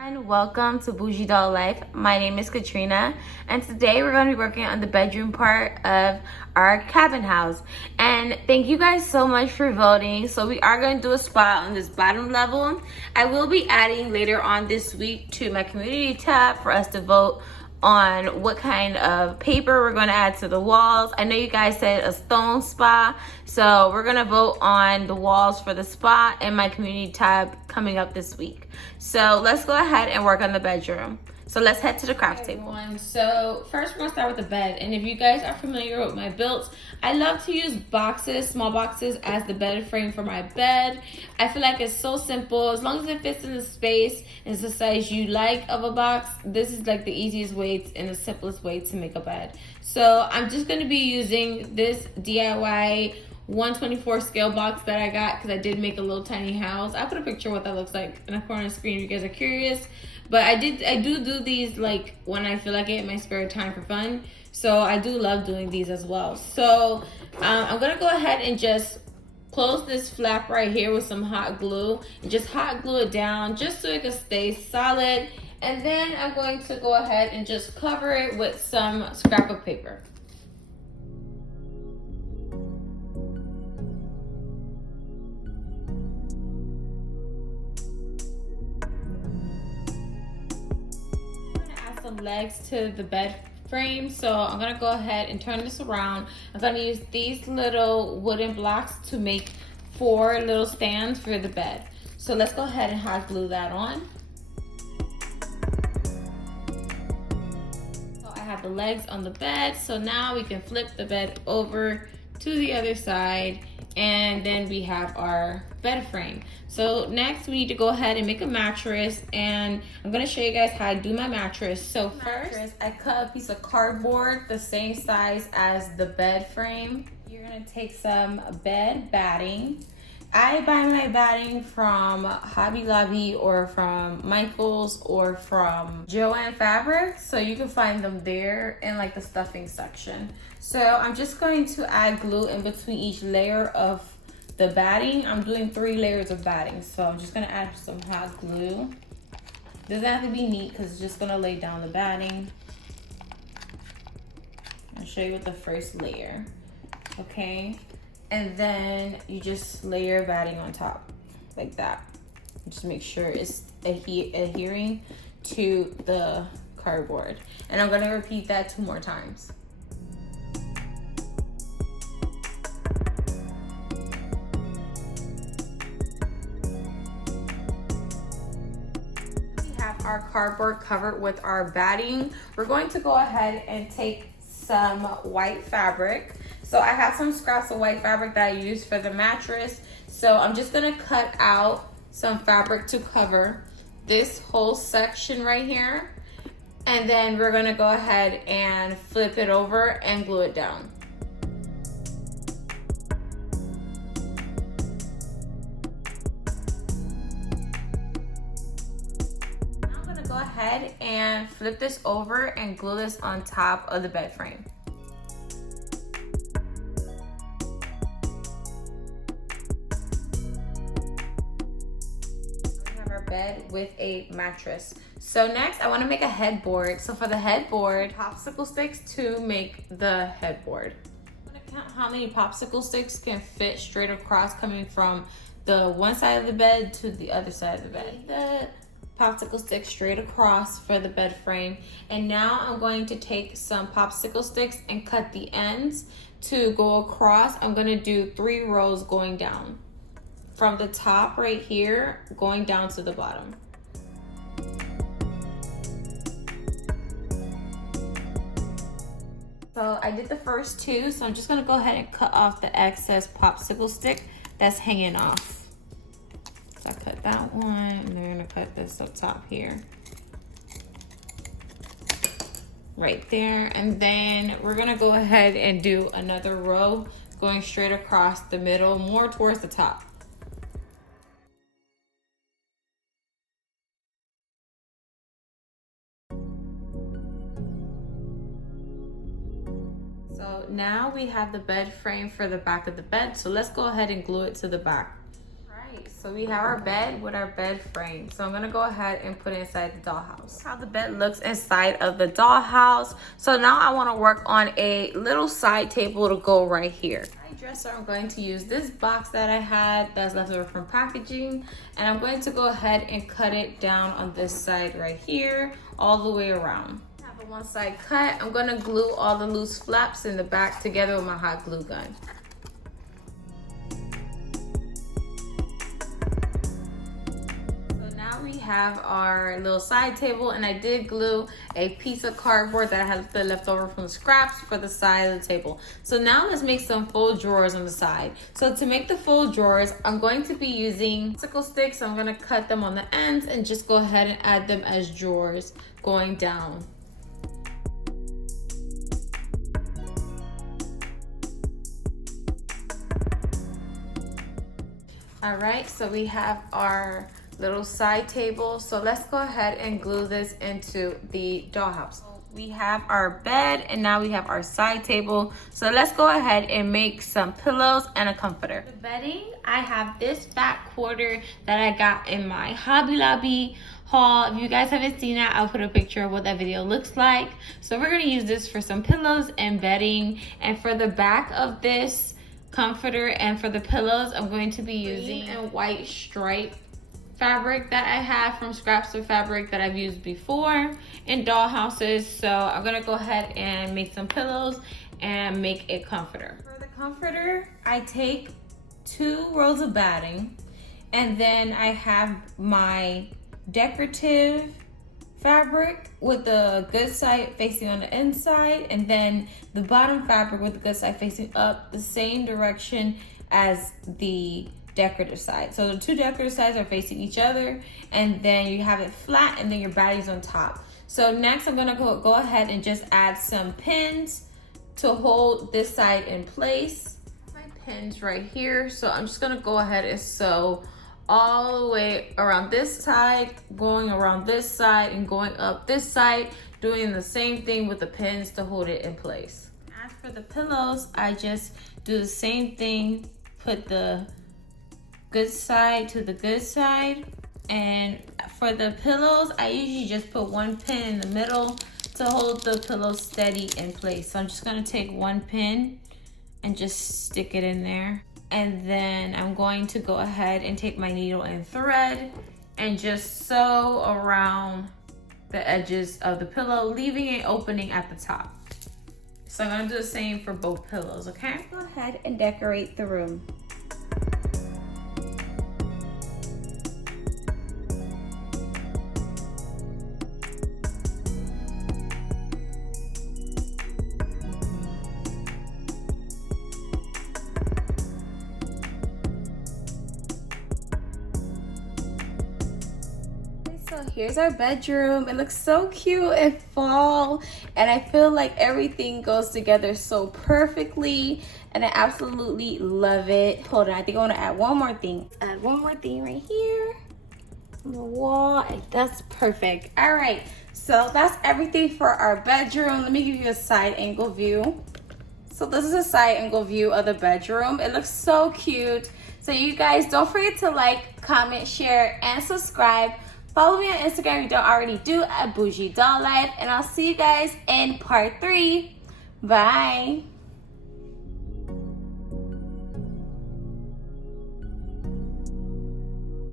And welcome to Bougie Doll Life. My name is Katrina, and today we're going to be working on the bedroom part of our cabin house. And thank you guys so much for voting. So we are going to do a spot on this bottom level. I will be adding later on this week to my community tab for us to vote on what kind of paper we're going to add to the walls. I know you guys said a stone spa, so we're going to vote on the walls for the spa and my community tab coming up this week. So let's go ahead and work on the bedroom. So let's head to the craft table. So first we're gonna start with the bed. And if you guys are familiar with my builds, I love to use boxes, small boxes, as the bed frame for my bed. I feel like it's so simple. As long as it fits in the space and it's the size you like of a box, this is like the easiest way and the simplest way to make a bed. So I'm just gonna be using this DIY 124 scale box that I got because I did make a little tiny house. I'll put a picture of what that looks like in the corner of the screen if you guys are curious. But I do these like when I feel like it in my spare time for fun. So I do love doing these as well. So I'm gonna go ahead and just close this flap right here with some hot glue and just hot glue it down just so it can stay solid. And then I'm going to go ahead and just cover it with some scrap of paper. Some legs to the bed frame, so I'm gonna go ahead and turn this around. I'm gonna use these little wooden blocks to make 4 little stands for the bed. So let's go ahead and hot glue that on. So I have the legs on the bed, so now we can flip the bed over to the other side, and then we have our bed frame. So next we need to go ahead and make a mattress, and I'm going to show you guys how I do my mattress. So first I cut a piece of cardboard the same size as the bed frame. You're going to take some bed batting. I buy my batting from Hobby Lobby or from Michael's or from Joann Fabrics, so you can find them there in like the stuffing section. So I'm just going to add glue in between each layer of the batting. I'm doing 3 layers of batting, so I'm just gonna add some hot glue. Doesn't have to be neat because it's just gonna lay down the batting. I'll show you with the first layer, okay? And then you just layer batting on top like that. Just make sure it's adhering to the cardboard. And I'm gonna repeat that 2 more times. We have our cardboard covered with our batting. We're going to go ahead and take some white fabric. So I have some scraps of white fabric that I use for the mattress. So I'm just gonna cut out some fabric to cover this whole section right here. And then we're gonna go ahead and flip it over and glue it down. Now I'm gonna go ahead and flip this over and glue this on top of the bed frame. Bed with a mattress. So next I want to make a headboard. So for the headboard, popsicle sticks to make the headboard. I'm going to count how many popsicle sticks can fit straight across coming from the one side of the bed to the other side of the bed. The popsicle stick straight across for the bed frame, and now I'm going to take some popsicle sticks and cut the ends to go across. I'm going to do 3 rows going down from the top right here going down to the bottom. So I did the first 2, so I'm just gonna go ahead and cut off the excess popsicle stick that's hanging off. So I cut that one, and then we're gonna cut this up top here. Right there, and then we're gonna go ahead and do another row going straight across the middle, more towards the top. So now we have the bed frame for the back of the bed. So let's go ahead and glue it to the back. Right, so So we have our bed with our bed frame. So I'm gonna go ahead and put it inside the dollhouse. How the bed looks inside of the dollhouse. So now I wanna work on a little side table to go right here. My dresser, I'm going to use this box that I had that's left over from packaging. And I'm going to go ahead and cut it down on this side right here, all the way around. I have a one side cut. I'm gonna glue all the loose flaps in the back together with my hot glue gun. We have our little side table, and I did glue a piece of cardboard that I had left over from the scraps for the side of the table. So now let's make some full drawers on the side. So to make the full drawers, I'm going to be using sickle sticks. So I'm going to cut them on the ends and just go ahead and add them as drawers going down. All right, so we have our little side table. So let's go ahead and glue this into the dollhouse. We have our bed and now we have our side table. So let's go ahead and make some pillows and a comforter. The bedding, I have this back quarter that I got in my Hobby Lobby haul. If you guys haven't seen that, I'll put a picture of what that video looks like. So we're gonna use this for some pillows and bedding. And for the back of this comforter and for the pillows, I'm going to be using a white stripe fabric that I have from scraps of fabric that I've used before in dollhouses. So I'm gonna go ahead and make some pillows and make a comforter. For the comforter, I take 2 rows of batting, and then I have my decorative fabric with the good side facing on the inside, and then the bottom fabric with the good side facing up the same direction as the decorative side. So the 2 decorative sides are facing each other, and then you have it flat, and then your batting's on top. So next I'm gonna go ahead and just add some pins to hold this side in place. My pins right here. So I'm just gonna go ahead and sew all the way around this side, going around this side, and going up this side, doing the same thing with the pins to hold it in place. As for the pillows, I just do the same thing, put the good side to the good side. And for the pillows, I usually just put 1 pin in the middle to hold the pillow steady in place. So I'm just gonna take 1 pin and just stick it in there. And then I'm going to go ahead and take my needle and thread and just sew around the edges of the pillow, leaving an opening at the top. So I'm gonna do the same for both pillows, okay? Go ahead and decorate the room. So here's our bedroom. It looks so cute in fall, and I feel like everything goes together so perfectly, and I absolutely love it. Hold on, I think I want to add one more thing. Add one more thing right here on the wall, and that's perfect. All right, so that's everything for our bedroom. Let me give you a side angle view. So this is a side angle view of the bedroom. It looks so cute. So you guys, don't forget to like, comment, share, and subscribe. Follow me on Instagram if you don't already do, at Bougie Doll Life. And I'll see you guys in part 3. Bye.